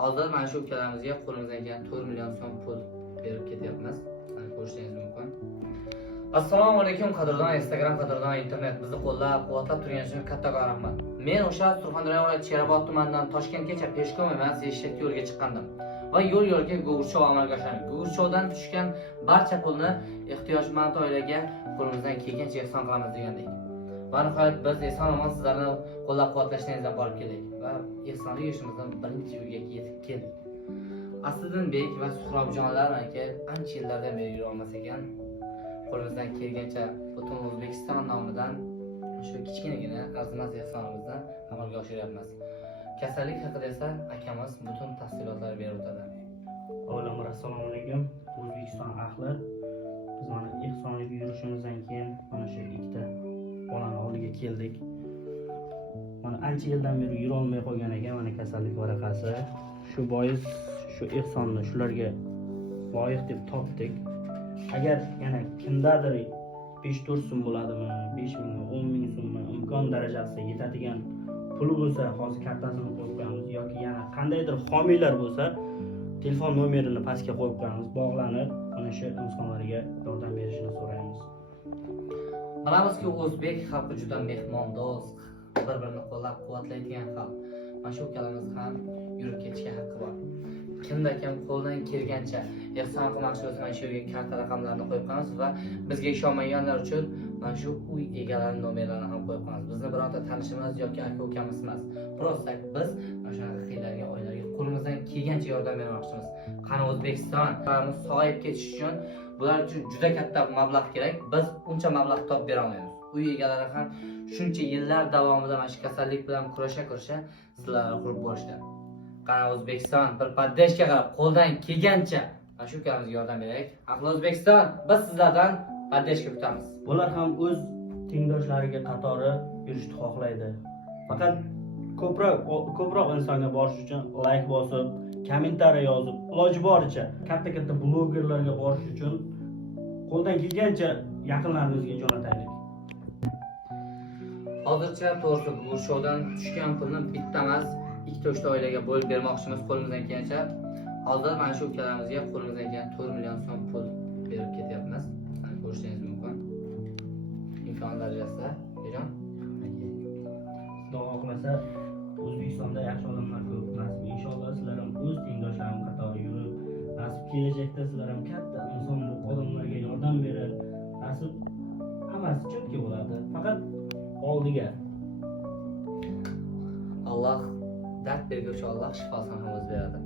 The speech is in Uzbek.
Hozir mana shu ukalarimizga qo'limizdan kelgan 4 million so'm pul berib ketyapmiz. Mana ko'rishingiz mumkin. Assalomu alaykum qadrdon Instagram qadrdon internet bizni qo'llab-quvvatlab turganingiz uchun kattakon rahmat. Men o'sha Surxondaryo viloyati Sherobod tumanidan Toshkentgacha peshkom emas, eshak yo'lga chiqqandim. Va yo'l-yo'lga Gugurchov amalga oshirdim. Gugurchovdan tushgan barcha pulni ehtiyojmand oilaga qo'limizdan kelgancha ehson qilamiz degandik. Va nihoyat biz eson-omon sizlarni qo'llab-quvvatlashingizdan borib keldik va ehsonli ishimizdan birinchi yo'lga yetib keldik. Asliddinbek va Suhrobjonlar aka ancha yillardan beri yura olmas ekan. Qo'limizdan kelgancha butun O'zbekiston nomidan shu kichkinagina arzimas ehsonimizni amalga oshiryapmiz. Kasallik haqida esa akamiz butun tafsilotlar berib o'tadi. Avvalambor assalomu alaykum O'zbekiston ahli. Biz mana ehsonlik yurishimizdan keyin mana shu ikkita bolani oldiga keldik. Mana ancha yildan beri yura olmay qolgan ekan mana kasallik varaqasi. Shu bois shu ehsonni shularga loyiq deb topdik. Agar yana kimdadir 5-4 so'm bo'ladimi, 5 ming, 10 ming so'mmi imkon darajasida yetadigan puli bo'lsa, hozir kartasini qo'yib qo'yamiz yoki yana qandaydir homiylar bo'lsa, telefon nomerini pastga qo'yib qo'yamiz. Bog'lanib, mana shu insonlarga yordam berishini so'raymiz. Bilamizki, o'zbek xalqi juda mehmondo'st, bir-birini qo'llab-quvvatlaydigan xalq. Mana shu kalamiz ham yurib ketishga haqqi bor. Kimda kim qo'ldan kelgancha ehson qilmoqchi bo'lsa, mana shu yerga karta raqamlarini qo'yib qo'yamiz va bizga ishonmaganlar uchun mana shu uy egalarining nomerlarini ham qo'yib qo'yamiz. Bizni birorta tanishimiz yoki aka-ukamiz emas. Prosta biz mana shunaqa xiylarga, oilalarga qo'limizdan kelgancha yordam bermoqchimiz. Qani O'zbekiston sog'ayib ketish uchun bular uchun juda katta mablag' kerak. Biz uncha mablag' topib bera olmaymiz. Uy egalari ham shuncha yillar davomida mana shu kasallik bilan kurasha sizlarni qurib bo'lishdi. Qani O'zbekiston bir poddeshka qilib qo'ldan kelgancha mana shu ukamizga yordam beraylik. Ahli O'zbekiston, biz sizlardan poddeshka kutamiz. Bular ham o'z tengdoshlariga qatori yurishni xohlaydi. Faqat ko'proq insonga borish uchun like bosib, kommentariy yozib, iloji boricha katta blogerlarga borish uchun qo'ldan kelgancha yaqinlarimizga jo'nataylik. Hozircha to'g'risi bu shoudan tushgan pulni bitta emas, ikkita uchta oilaga bo'lib bermoqchimiz qo'limizdan kelgancha. Hozir mana shu ukalarimizga qo'limizdan kelgan 4 million so'm pul berib ketyapmiz. Mana ko'rishingiz mumkin. Imkon darajasida, ejon. Xudo xohlasa O'zbekistonda yaxshi odamlar ko'p. Nasib inshaalloh sizlar ham o'z tengdoshlarim qatori yurib, nasib kelajakda sizlar ham katta inson bo'lib odamlarga yordam berib, nasib hammasi cho'tki bo'ladi. Faqat oldiga Alloh dard berguvchi Alloh shifosini ham o'zi beradi.